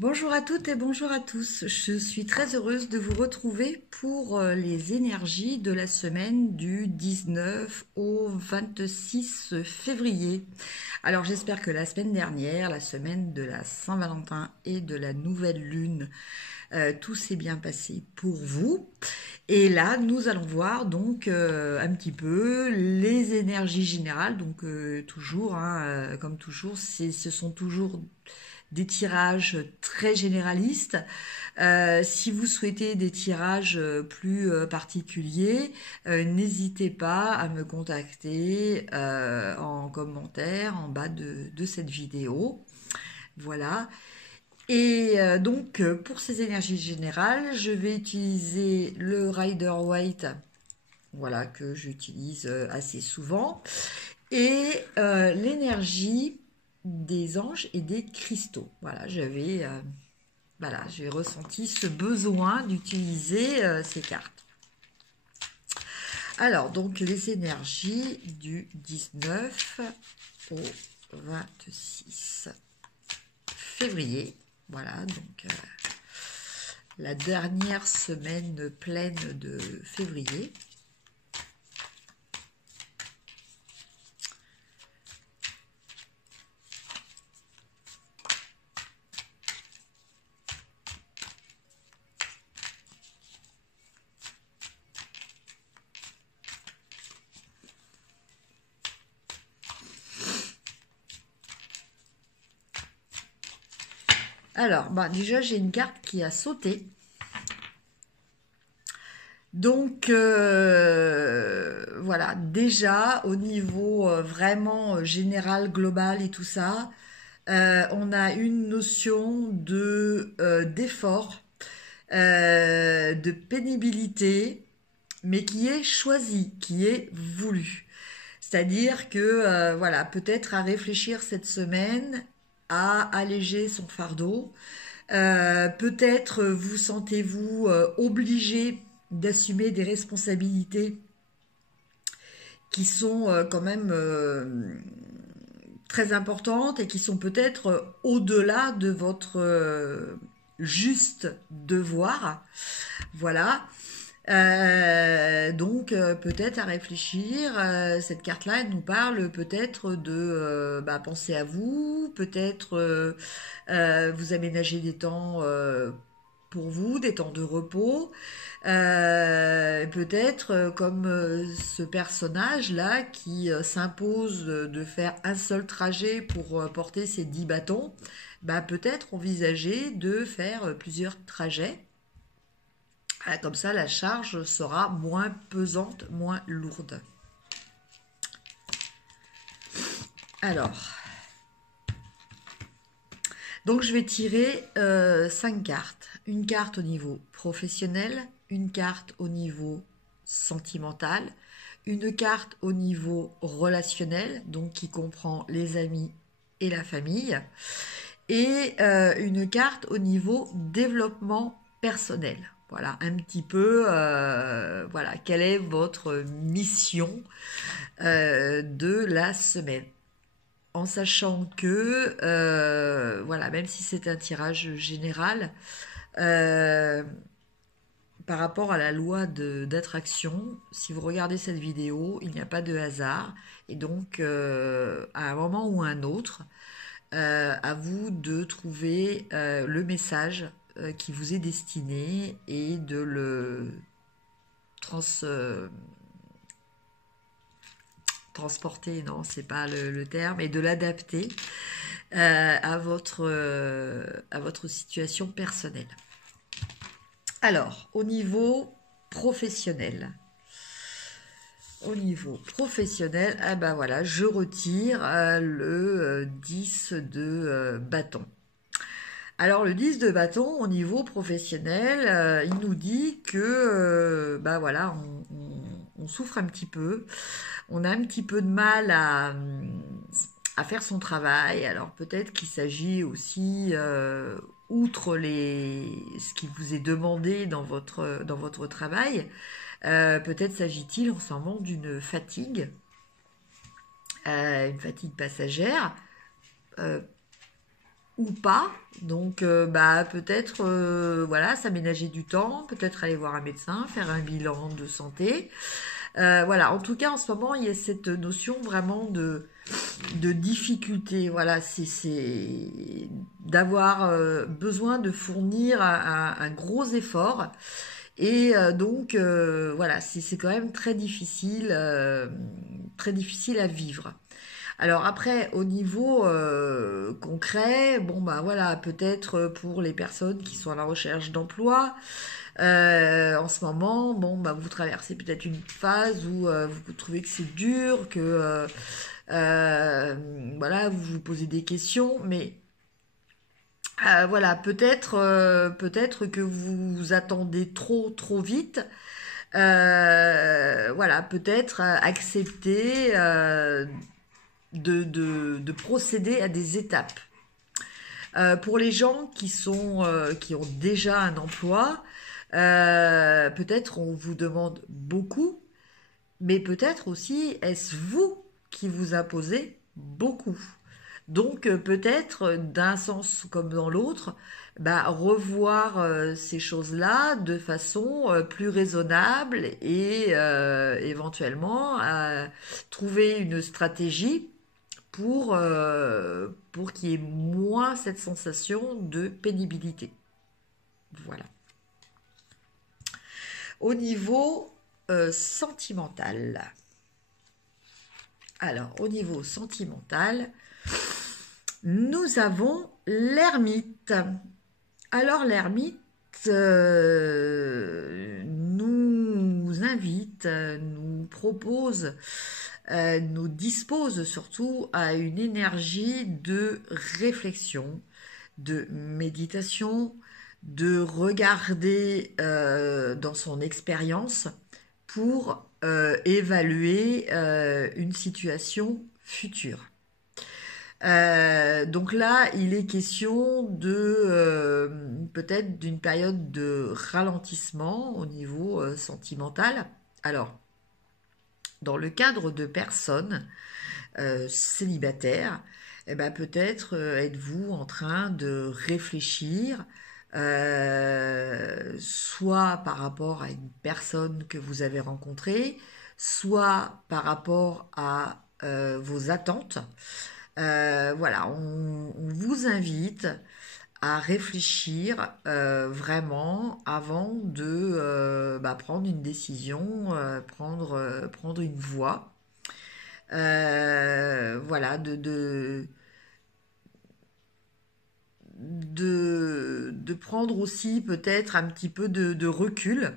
Bonjour à toutes et bonjour à tous. Je suis très heureuse de vous retrouver pour les énergies de la semaine du 19 au 26 février. Alors j'espère que la semaine dernière, la semaine de la Saint-Valentin et de la nouvelle lune, tout s'est bien passé pour vous. Et là, nous allons voir donc un petit peu les énergies générales. Donc toujours, hein, comme toujours, ce sont toujours des tirages très généralistes. Si vous souhaitez des tirages plus particuliers, n'hésitez pas à me contacter en commentaire en bas de cette vidéo. Voilà. Et donc, pour ces énergies générales, je vais utiliser le Rider-Waite, voilà, que j'utilise assez souvent, et l'énergie des anges et des cristaux. Voilà, j'ai ressenti ce besoin d'utiliser ces cartes. Alors, donc, les énergies du 19 au 26 février. Voilà, donc la dernière semaine pleine de février. Alors, déjà, j'ai une carte qui a sauté. Donc, voilà, déjà, au niveau vraiment général, global et tout ça, on a une notion d'effort, de pénibilité, mais qui est choisie, qui est voulue. C'est-à-dire que, voilà, peut-être à réfléchir cette semaine à alléger son fardeau. Peut-être vous sentez-vous obligé d'assumer des responsabilités qui sont quand même très importantes et qui sont peut-être au-delà de votre juste devoir. Voilà. Donc peut-être à réfléchir. Cette carte-là, elle nous parle peut-être de penser à vous, peut-être vous aménager des temps pour vous, des temps de repos. Peut-être comme ce personnage-là qui s'impose de faire un seul trajet pour porter ses 10 bâtons, peut-être envisager de faire plusieurs trajets. Comme ça, la charge sera moins pesante, moins lourde. Alors, donc je vais tirer 5 cartes. Une carte au niveau professionnel, une carte au niveau sentimental, une carte au niveau relationnel, donc qui comprend les amis et la famille, et une carte au niveau développement personnel. Voilà, un petit peu, voilà, quelle est votre mission de la semaine. En sachant que, voilà, même si c'est un tirage général, euh, par rapport à la loi d'attraction, si vous regardez cette vidéo, il n'y a pas de hasard. Et donc, à un moment ou à un autre, à vous de trouver le message qui vous est destiné et de le transporter, non, c'est pas le terme, et de l'adapter à votre situation personnelle. Alors, au niveau professionnel, voilà, je retire le 10 de bâton. Alors le 10 de bâton au niveau professionnel, il nous dit que voilà, on souffre un petit peu, on a un petit peu de mal à faire son travail. Alors peut-être qu'il s'agit aussi, outre ce qui vous est demandé dans votre travail, peut-être s'agit-il en ce moment d'une fatigue, une fatigue passagère, ou pas. Donc, peut-être, voilà, s'aménager du temps, peut-être aller voir un médecin, faire un bilan de santé. Voilà, en tout cas, en ce moment, il y a cette notion vraiment de difficulté. Voilà, c'est d'avoir besoin de fournir un gros effort. Et donc, voilà, c'est quand même très difficile à vivre. Alors après, au niveau concret, bon bah voilà, peut-être pour les personnes qui sont à la recherche d'emploi, en ce moment, bon bah vous traversez peut-être une phase où vous trouvez que c'est dur, que euh, voilà, vous vous posez des questions, mais voilà, peut-être que vous attendez trop vite. Voilà, peut-être accepter de procéder à des étapes. Pour les gens qui ont déjà un emploi, peut-être on vous demande beaucoup, mais peut-être aussi est-ce vous qui vous imposez beaucoup. Donc peut-être d'un sens comme dans l'autre, revoir ces choses-là de façon plus raisonnable et éventuellement trouver une stratégie pour qu'il y ait moins cette sensation de pénibilité. Voilà. Au niveau sentimental. Alors, au niveau sentimental, nous avons l'ermite. Alors, l'ermite nous invite, nous propose, nous dispose surtout à une énergie de réflexion, de méditation, de regarder dans son expérience pour évaluer une situation future. Donc là, il est question de peut-être d'une période de ralentissement au niveau sentimental. Alors, dans le cadre de personnes célibataires, eh ben, peut-être êtes-vous en train de réfléchir soit par rapport à une personne que vous avez rencontrée, soit par rapport à vos attentes. Voilà, on vous invite à réfléchir vraiment avant de prendre une décision, prendre une voie. Voilà, de prendre aussi peut-être un petit peu de recul.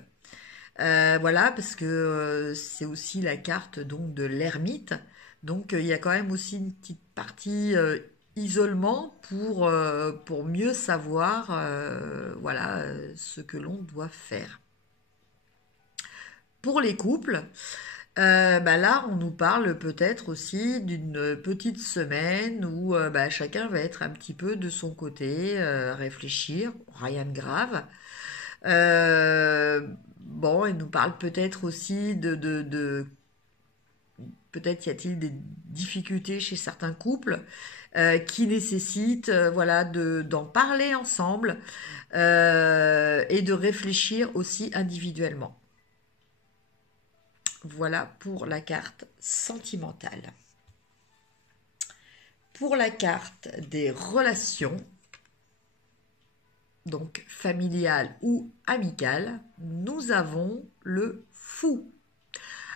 Voilà, parce que c'est aussi la carte donc de l'ermite. Donc il y a quand même aussi une petite partie isolement pour mieux savoir voilà, ce que l'on doit faire. Pour les couples, là, on nous parle peut-être aussi d'une petite semaine où chacun va être un petit peu de son côté, réfléchir, rien de grave. Bon, il nous parle peut-être aussi peut-être y a-t-il des difficultés chez certains couples qui nécessitent voilà, d'en parler ensemble et de réfléchir aussi individuellement. Voilà pour la carte sentimentale. Pour la carte des relations, donc familiales ou amicales, nous avons le fou.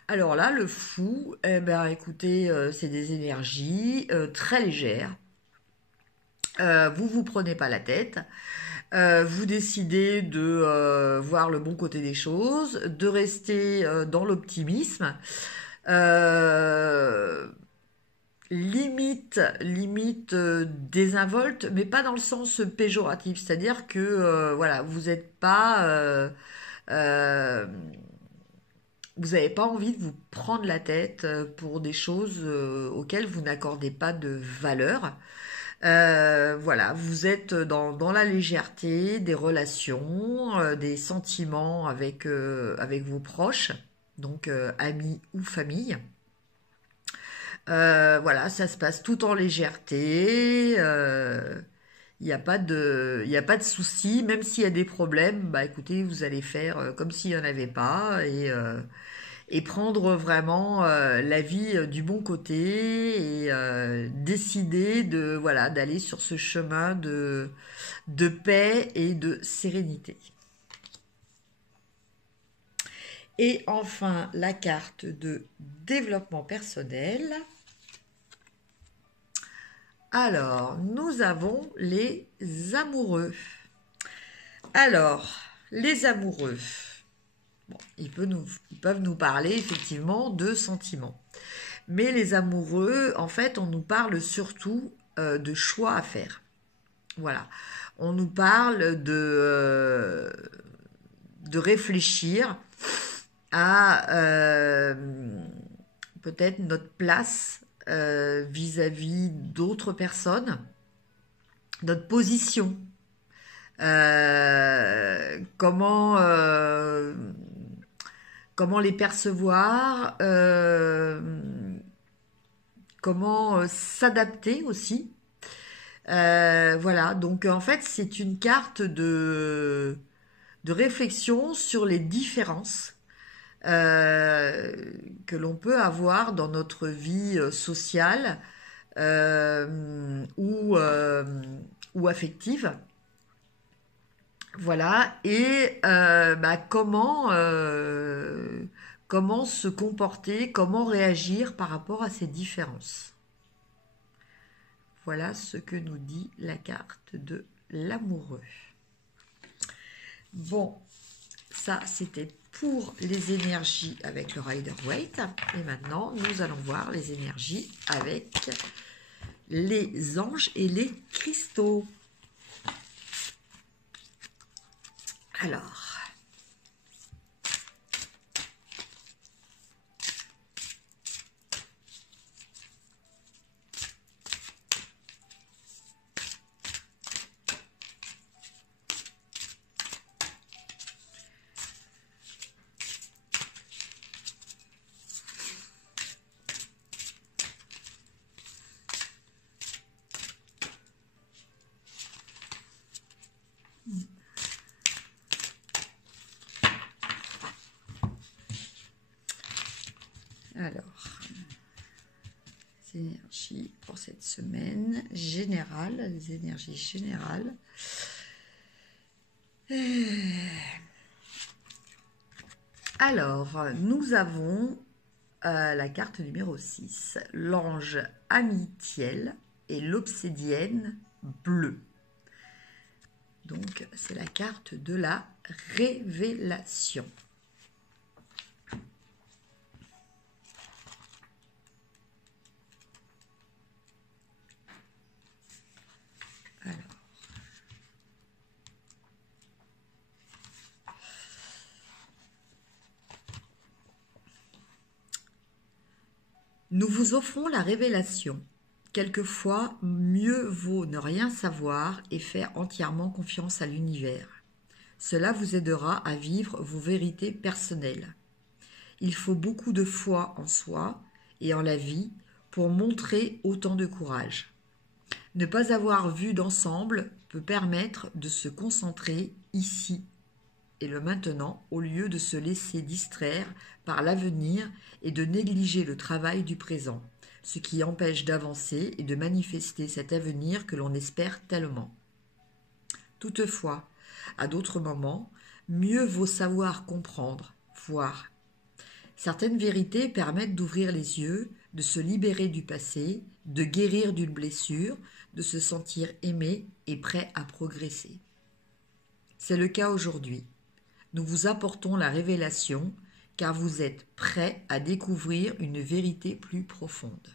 Alors là, le fou, eh ben, écoutez, c'est des énergies très légères. Vous vous prenez pas la tête. Vous décidez de voir le bon côté des choses, de rester dans l'optimisme. Euh, limite désinvolte, mais pas dans le sens péjoratif. C'est-à-dire que voilà, euh, vous n'avez pas envie de vous prendre la tête pour des choses auxquelles vous n'accordez pas de valeur. Voilà, vous êtes dans la légèreté des relations, des sentiments avec vos proches, donc amis ou famille. Voilà, ça se passe tout en légèreté. Il y a pas de souci, même s'il y a des problèmes, bah écoutez, vous allez faire comme s'il n'y en avait pas et prendre vraiment la vie du bon côté et décider de voilà d'aller sur ce chemin de paix et de sérénité. Et enfin, la carte de développement personnel. Alors, nous avons les amoureux. Alors, les amoureux, bon, ils peuvent nous parler effectivement de sentiments. Mais les amoureux, en fait, on nous parle surtout de choix à faire. Voilà. On nous parle de réfléchir à peut-être notre place vis-à-vis d'autres personnes, notre position, comment les percevoir, comment s'adapter aussi. Voilà, donc en fait c'est une carte de réflexion sur les différences que l'on peut avoir dans notre vie sociale ou affective. Voilà, et bah, comment se comporter, comment réagir par rapport à ces différences. Voilà ce que nous dit la carte de l'amoureux. Bon, ça c'était pour les énergies avec le Rider-Waite. Et maintenant, nous allons voir les énergies avec les anges et les cristaux. Alors, les énergies pour cette semaine générale, les énergies générales. Alors, nous avons la carte numéro 6, l'ange Amitiel et l'obsidienne bleue. Donc, c'est la carte de la révélation. Alors. Nous vous offrons la révélation. Quelquefois, mieux vaut ne rien savoir et faire entièrement confiance à l'univers. Cela vous aidera à vivre vos vérités personnelles. Il faut beaucoup de foi en soi et en la vie pour montrer autant de courage. Ne pas avoir vu d'ensemble peut permettre de se concentrer ici et le maintenant au lieu de se laisser distraire par l'avenir et de négliger le travail du présent, ce qui empêche d'avancer et de manifester cet avenir que l'on espère tellement. Toutefois, à d'autres moments, mieux vaut savoir comprendre, voir. Certaines vérités permettent d'ouvrir les yeux, de se libérer du passé, de guérir d'une blessure, de se sentir aimé et prêt à progresser. C'est le cas aujourd'hui. Nous vous apportons la révélation car vous êtes prêt à découvrir une vérité plus profonde.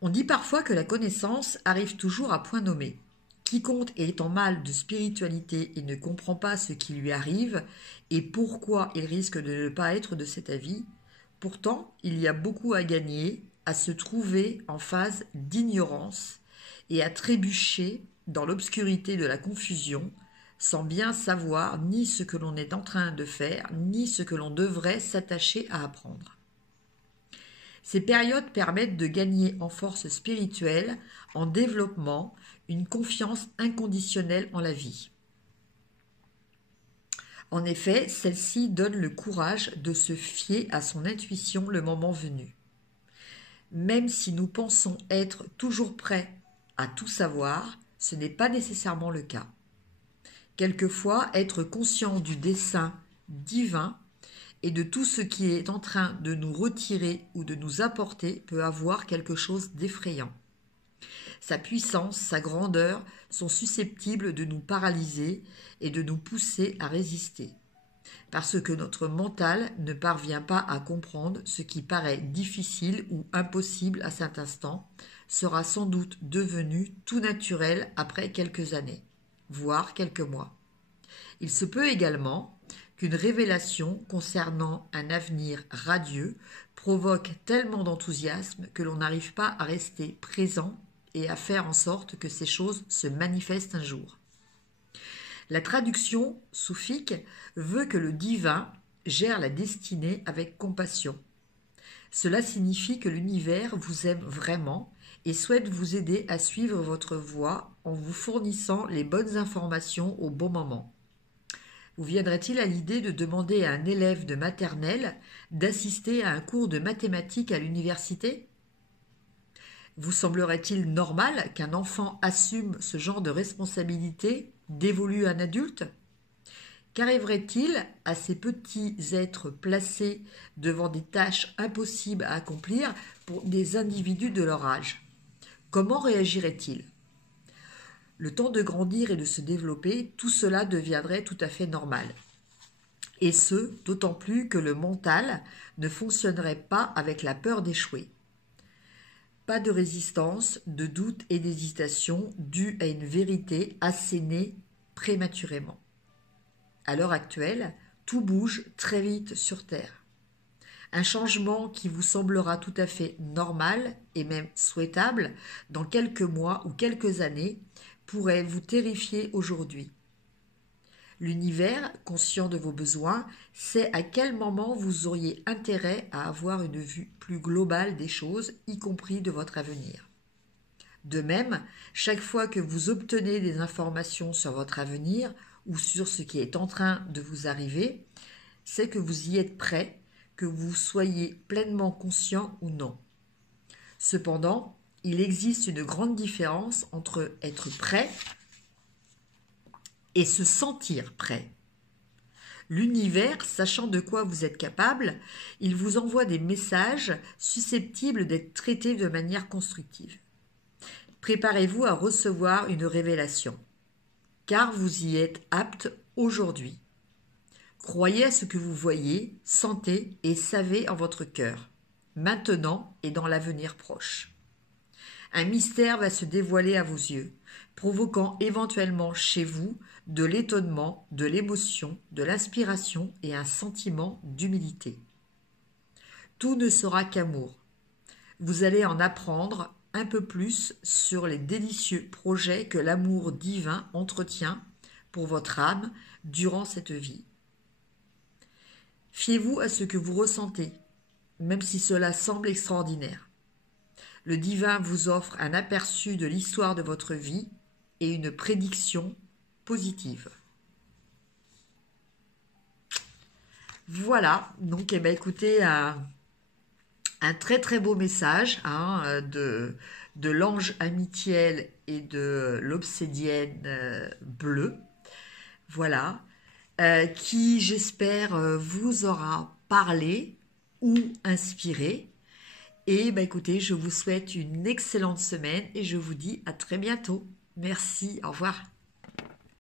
On dit parfois que la connaissance arrive toujours à point nommé. Quiconque est en mal de spiritualité et ne comprend pas ce qui lui arrive et pourquoi il risque de ne pas être de cet avis, pourtant il y a beaucoup à gagner à se trouver en phase d'ignorance et à trébucher dans l'obscurité de la confusion sans bien savoir ni ce que l'on est en train de faire, ni ce que l'on devrait s'attacher à apprendre. Ces périodes permettent de gagner en force spirituelle, en développement, une confiance inconditionnelle en la vie. En effet, celle-ci donne le courage de se fier à son intuition le moment venu. Même si nous pensons être toujours prêts à tout savoir, ce n'est pas nécessairement le cas. Quelquefois, être conscient du dessein divin et de tout ce qui est en train de nous retirer ou de nous apporter peut avoir quelque chose d'effrayant. Sa puissance, sa grandeur sont susceptibles de nous paralyser et de nous pousser à résister. Parce que notre mental ne parvient pas à comprendre ce qui paraît difficile ou impossible à cet instant, sera sans doute devenu tout naturel après quelques années, voire quelques mois. Il se peut également qu'une révélation concernant un avenir radieux provoque tellement d'enthousiasme que l'on n'arrive pas à rester présent et à faire en sorte que ces choses se manifestent un jour. La traduction soufique veut que le divin gère la destinée avec compassion. Cela signifie que l'univers vous aime vraiment et souhaite vous aider à suivre votre voie en vous fournissant les bonnes informations au bon moment. Vous viendrait-il à l'idée de demander à un élève de maternelle d'assister à un cours de mathématiques à l'université ? Vous semblerait-il normal qu'un enfant assume ce genre de responsabilité dévolue à un adulte ? Qu'arriverait-il à ces petits êtres placés devant des tâches impossibles à accomplir pour des individus de leur âge ? Comment réagiraient-ils ? Le temps de grandir et de se développer, tout cela deviendrait tout à fait normal. Et ce, d'autant plus que le mental ne fonctionnerait pas avec la peur d'échouer. Pas de résistance, de doute et d'hésitation due à une vérité assénée prématurément. À l'heure actuelle, tout bouge très vite sur Terre. Un changement qui vous semblera tout à fait normal et même souhaitable dans quelques mois ou quelques années pourrait vous terrifier aujourd'hui. L'univers, conscient de vos besoins, sait à quel moment vous auriez intérêt à avoir une vue plus globale des choses, y compris de votre avenir. De même, chaque fois que vous obtenez des informations sur votre avenir ou sur ce qui est en train de vous arriver, c'est que vous y êtes prêt, que vous soyez pleinement conscient ou non. Cependant, il existe une grande différence entre être prêt et se sentir prêt. L'univers, sachant de quoi vous êtes capable, il vous envoie des messages susceptibles d'être traités de manière constructive. Préparez-vous à recevoir une révélation, car vous y êtes apte aujourd'hui. Croyez à ce que vous voyez, sentez et savez en votre cœur, maintenant et dans l'avenir proche. Un mystère va se dévoiler à vos yeux, provoquant éventuellement chez vous de l'étonnement, de l'émotion, de l'inspiration et un sentiment d'humilité. Tout ne sera qu'amour. Vous allez en apprendre un peu plus sur les délicieux projets que l'amour divin entretient pour votre âme durant cette vie. Fiez-vous à ce que vous ressentez, même si cela semble extraordinaire. Le divin vous offre un aperçu de l'histoire de votre vie et une prédiction positive. Voilà, donc écoutez, un très très beau message de l'ange Amitiel et de l'obsidienne bleue. Voilà, qui j'espère vous aura parlé ou inspiré. Et écoutez, je vous souhaite une excellente semaine et je vous dis à très bientôt. Merci, au revoir.